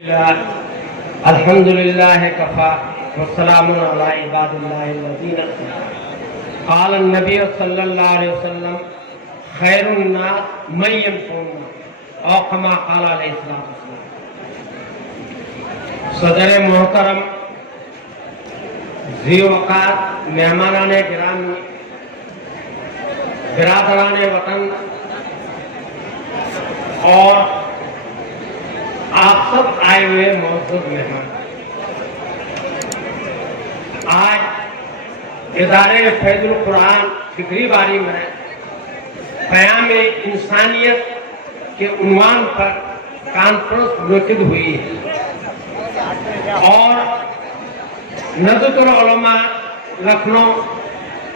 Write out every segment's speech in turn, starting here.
الحمد لله كفى والسلام على عباد الله الذين قال النبي صلى الله عليه وسلم خير الناس من ينفع الناس او كما قال عليه الصلاه والسلام. صدر محترم، ذی وقار مہمانان گرامی، برادران وطن اور آپ سب آئے ہوئے معزز مہمان، آج ادارے فیض القرآن فکری باری میں پیام انسانیت کے عنوان پر کانفرنس منعقد ہوئی ہے اور ندوۃ العلماء لکھنؤ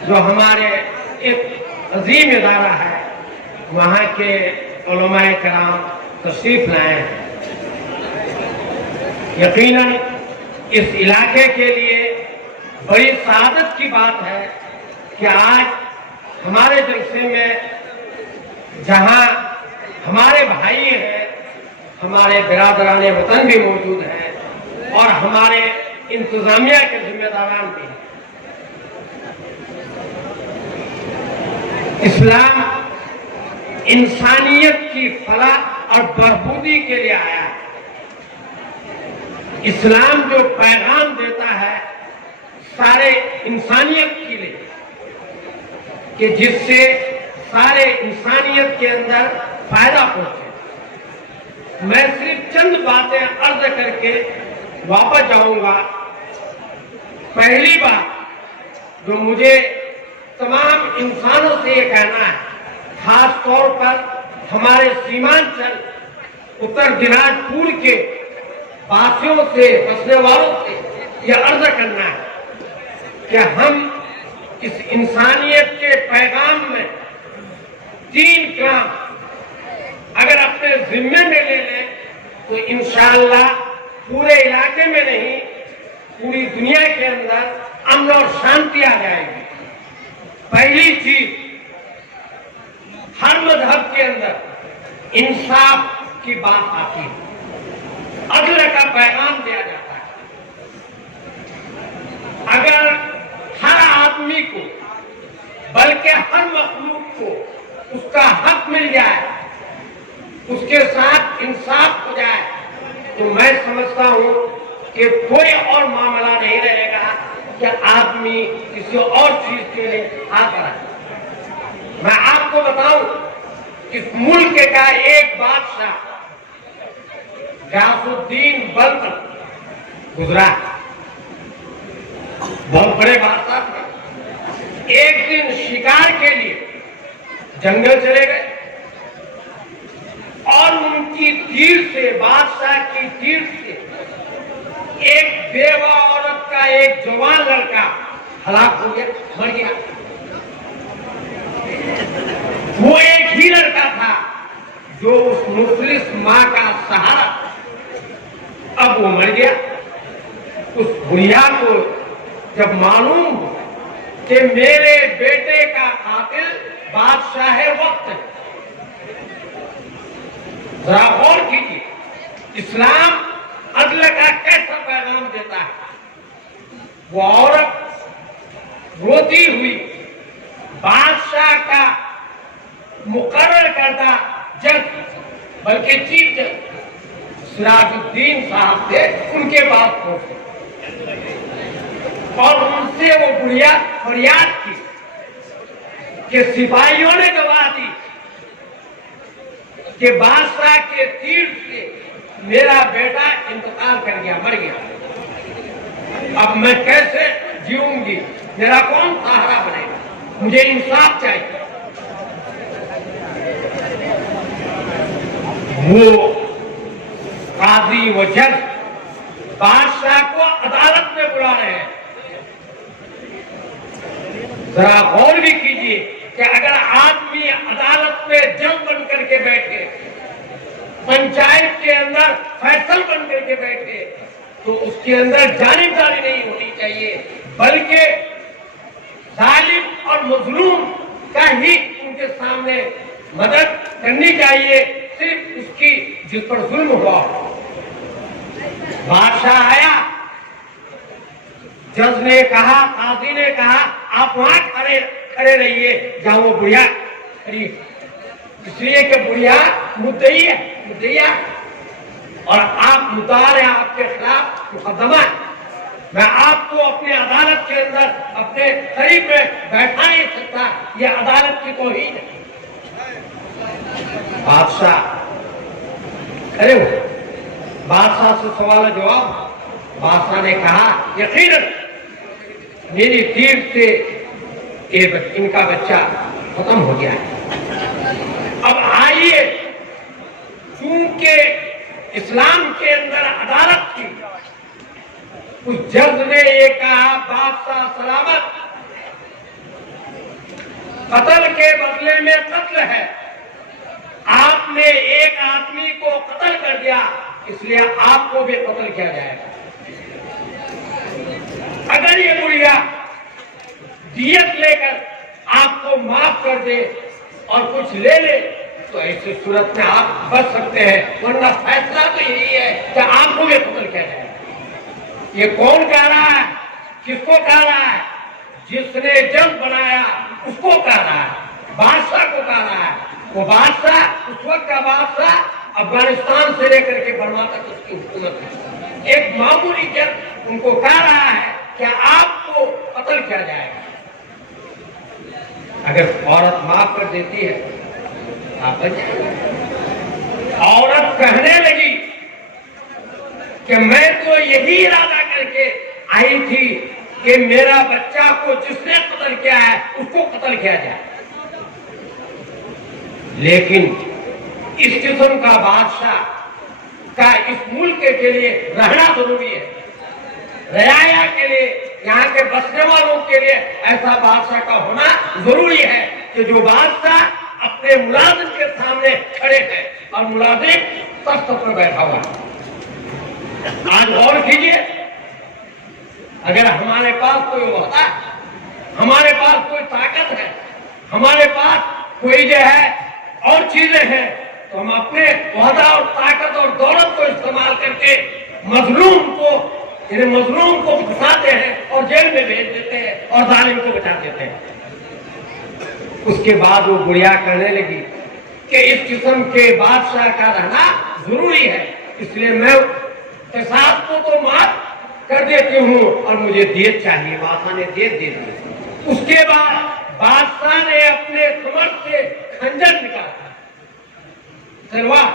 جو ہمارے ایک عظیم ادارہ ہے، وہاں کے علماء کرام تشریف لائے ہیں۔ یقیناً اس علاقے کے لیے بڑی سعادت کی بات ہے کہ آج ہمارے جلسے میں جہاں ہمارے بھائی ہیں، ہمارے برادران وطن بھی موجود ہیں اور ہمارے انتظامیہ کے ذمہ داران بھی ہیں۔ اسلام انسانیت کی فلاح اور بہبودی کے لیے آیا ہے۔ اسلام جو پیغام دیتا ہے سارے انسانیت کے لیے کہ جس سے سارے انسانیت کے اندر فائدہ پہنچے، میں صرف چند باتیں عرض کر کے واپس جاؤں گا۔ پہلی بات جو مجھے تمام انسانوں سے یہ کہنا ہے، خاص طور پر ہمارے سیمانچل اتر دناج پور کے باسیوں سے، بسنے والوں سے یہ عرض کرنا ہے کہ ہم اس انسانیت کے پیغام میں تین کام اگر اپنے ذمے میں لے لیں تو انشاءاللہ پورے علاقے میں نہیں، پوری دنیا کے اندر امن اور شانتی آ جائے گی۔ پہلی چیز، ہر مذہب کے اندر انصاف کی بات آتی ہے، عدل کا پیغام دیا جاتا ہے۔ اگر ہر آدمی کو بلکہ ہر مخلوق کو اس کا حق مل جائے، اس کے ساتھ انصاف ہو جائے، تو میں سمجھتا ہوں کہ کوئی اور معاملہ نہیں رہے گا کہ آدمی کسی اور چیز کے لیے ہاتھ بڑھائے۔ میں آپ کو بتاؤں، اس ملک کا ایک بادشاہ غیاث الدین بلبن گزرا، بہت بڑے بادشاہ تھے۔ ایک دن شکار کے لیے جنگل چلے گئے اور ان کی تیر سے، بادشاہ کی تیر سے ایک بیوہ عورت کا ایک جوان لڑکا ہلاک ہو گیا، مر گیا۔ وہ ایک ہی لڑکا تھا جو اس مفلس ماں کا سہارا، اب وہ مر گیا۔ اس بڑھیا کو جب معلوم ہو کہ میرے بیٹے کا قاتل بادشاہ وقت ہے، ذرا غور کیجیے اسلام عدل کا کیسا پیغام دیتا ہے۔ وہ عورت روتی ہوئی بادشاہ کا مقرر کردہ جج، بلکہ چیف جج سراج الدین صاحب تھے، ان کے بعد پہنچے اور ان سے وہ بڑھیا فریاد کی کہ سپاہیوں نے گواہ دی کہ بادشاہ کے تیر سے میرا بیٹا انتقال کر گیا، مر گیا۔ اب میں کیسے جیوں گی؟ میرا کون سہارا بنے گا؟ مجھے انصاف چاہیے۔ وہ قاضی و جج بادشاہ کو عدالت میں بلا رہے ہیں۔ ذرا غور بھی کیجیے کہ اگر آدمی عدالت میں جج بن کر کے بیٹھے، پنچایت کے اندر فیصل بن کر کے بیٹھے، تو اس کے اندر جانبداری نہیں ہونی چاہیے، بلکہ ظالم اور مظلوم کا ہی ان کے سامنے مدد کرنی چاہیے، صرف اس کی جس پر ظلم ہوا۔ بادشاہ آیا, جج نے کہا, قاضی نے کہا آپ وہاں کھڑے رہیے جہاں وہ بڑھیا کھڑی, اس لیے کہ بڑھیا مدعی ہے اور آپ مدعا ہیں, آپ کے خلاف مقدمہ ہے. میں آپ کو اپنے عدالت کے اندر اپنے قریب میں بیٹھا نہیں سکتا, یہ عدالت کی توہین ہے. بادشاہ کھڑے ہو, بادشاہ سے سوال جواب. بادشاہ نے کہا یقیناً میری تیر سے ان کا بچہ ختم ہو گیا ہے. اب آئیے, چونکہ اسلام کے اندر عدالت کی, اس جج نے یہ کہا بادشاہ سلامت, قتل کے بدلے میں قتل ہے, آپ نے ایک آدمی کو قتل کر دیا, اس لیے آپ کو بھی قتل کیا جائے گا. اگر یہ بڑھیا دیت لے کر آپ کو معاف کر دے اور کچھ لے لے تو ایسی صورت میں آپ بچ سکتے ہیں, ورنہ فیصلہ تو یہی ہے کہ آپ کو بھی قتل کیا جائے. یہ کون کہہ رہا ہے, کس کو کہہ رہا ہے؟ جس نے جج بنایا اس کو کہہ رہا ہے, بادشاہ کو کہہ رہا ہے. وہ بادشاہ, اس وقت کا بادشاہ, افغانستان سے لے کر کے برما تک اس کی حکومت ہے. ایک معمولی جج ان کو کہہ رہا ہے کہ آپ کو قتل کیا جائے گا. اگر عورت معاف کر دیتی ہے آپ بچ جائیں گے. عورت کہنے لگی کہ میں تو یہی ارادہ کر کے آئی تھی کہ میرا بچہ کو جس نے قتل کیا ہے اس کو قتل کیا جائے, لیکن اس قسم کا بادشاہ کا اس ملک کے لیے رہنا ضروری ہے. رعایا کے لیے, یہاں کے بسنے والوں کے لیے ایسا بادشاہ کا ہونا ضروری ہے کہ جو بادشاہ اپنے ملازم کے سامنے کھڑے ہیں اور ملازم تخت پر بیٹھا ہوا ہے. آج غور کیجیے, اگر ہمارے پاس کوئی ہوتا ہے, ہمارے پاس کوئی طاقت ہے, ہمارے پاس کوئی جو ہے اور چیزیں ہیں, تو ہم اپنے عہدہ اور طاقت اور دولت کو استعمال کر کے مظلوم کو پھنساتے ہیں اور جیل میں بھیج دیتے ہیں اور ظالم کو بچا دیتے ہیں. اس کے بعد وہ گڑیا کرنے لگی کہ اس قسم کے بادشاہ کا رہنا ضروری ہے, اس لیے میں قصاص کو تو معاف کر دیتی ہوں اور مجھے دیت چاہیے. بادشاہ نے دیت دے دی. اس کے بعد بادشاہ نے اپنے کمر سے خنجر نکالا, تلوار.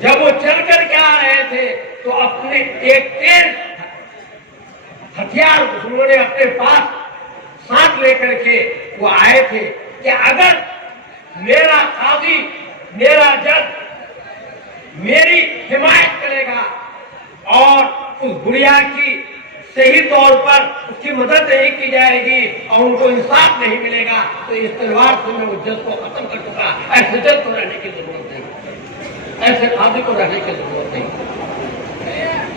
جب وہ چل کر کے آ رہے تھے تو اپنے ایک تیز ہتھیار انہوں نے اپنے پاس ساتھ لے کر کے وہ آئے تھے کہ اگر میرا قاضی, میرا جج میری حمایت کرے گا اور اس گڑیا کی صحیح طور پر اس کی مدد نہیں کی جائے گی اور ان کو انصاف نہیں ملے گا تو اس تلوار سے میں اس جج کو ختم کر چکا. ایسے جج کو رہنے کی ضرورت نہیں, ایسے قاضی کو رہنے کی ضرورت نہیں.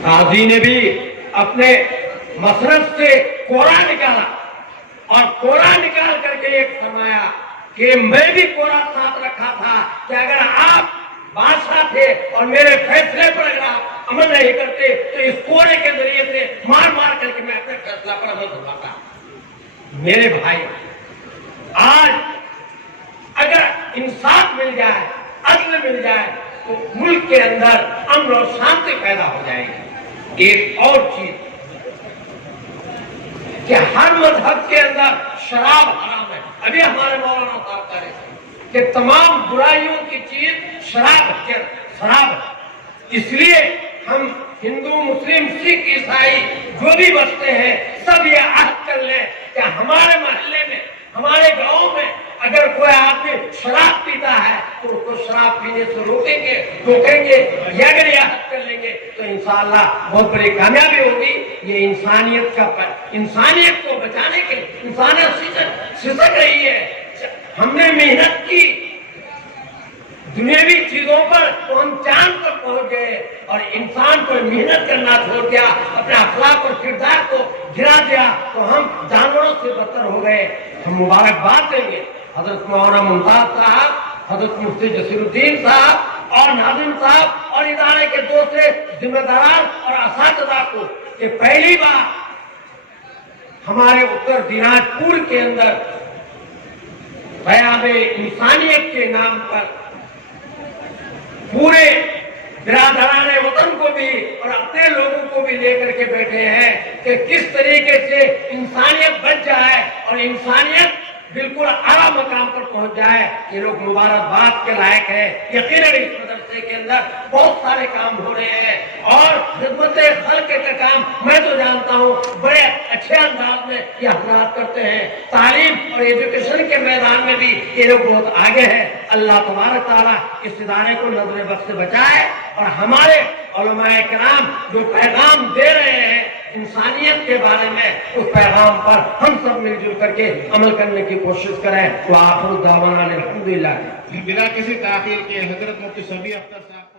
قاضی نے بھی اپنے مسرت سے کوڑا نکالا اور کوڑا نکال کر کے ایک فرمایا کہ میں بھی کوڑا ساتھ رکھا تھا کہ اگر آپ بادشاہ تھے اور میرے فیصلے پر اگر آپ عمل نہیں کرتے تو اس کوڑے کے ذریعے سے مار مار کر کے میں اپنے فیصلہ پر عمل کرواتا. میرے بھائی, آج اگر انصاف مل جائے, عدل مل جائے تو ملک کے اندر امن اور شانتی پیدا ہو جائے گی. ایک اور چیز کہ ہر مذہب کے اندر شراب حرام ہے. ابھی ہمارے مولانا صاحب کہہ رہے تھے کہ تمام برائیوں کی چیز شراب ہے. اس لیے ہم ہندو, مسلم, سکھ, عیسائی جو بھی بستے ہیں سب یہ عہد کر لیں کہ ہمارے محلے میں, ہمارے گاؤں میں اگر کوئی آدمی شراب پیتا ہے تو اس کو شراب پینے سے روکیں گے, ٹوکیں گے. یہ اگر یہ عہد کر لیں گے تو انشاءاللہ بہت بڑی کامیابی ہوگی. یہ انسانیت کو بچانے کے لیے انسانیت سسک رہی ہے. ہم نے محنت کی دنیاوی چیزوں پر تو ہم چاند پر پہنچ گئے اور انسان کو محنت کرنا چھوڑ دیا, اپنے اخلاق اور کردار کو گرا دیا تو ہم جانوروں سے بدتر ہو گئے. ہم مبارکباد دیں گے حضرت مولانا ممتاز صاحب, حضرت مفتی جسیر الدین صاحب اور ناظم صاحب اور ادارے کے دوسرے ذمہ داران اور اساتذہ کو کہ پہلی بار ہمارے اتر دیناجپور کے اندر پیام انسانیت کے نام پر پورے برادران وطن کو بھی اور اپنے لوگوں کو بھی لے کر کے بیٹھے ہیں کہ کس طریقے سے انسانیت بچ جائے اور انسانیت بالکل اعلیٰ مقام پر پہنچ جائے. یہ لوگ مبارکباد کے لائق ہے. یقیناً اس مدرسے کے اندر بہت سارے کام ہو رہے ہیں اور خدمت خلق کا کام میں تو جانتا ہوں بڑے اچھے انداز میں یہ حضرات کرتے ہیں. تعلیم اور ایجوکیشن کے میدان میں بھی یہ لوگ بہت آگے ہیں. اللہ تبارک تعالیٰ اس ادارے کو نظر بد سے بچائے اور ہمارے علماء کرام جو پیغام دے رہے ہیں انسانیت کے بارے میں اس پیغام پر ہم سب مل جل کر کے عمل کرنے کی کوشش کریں. وآخر دعوانا الحمدللہ. بلا کسی تاخیر کے حضرت مفتی شبیر اختر صاحب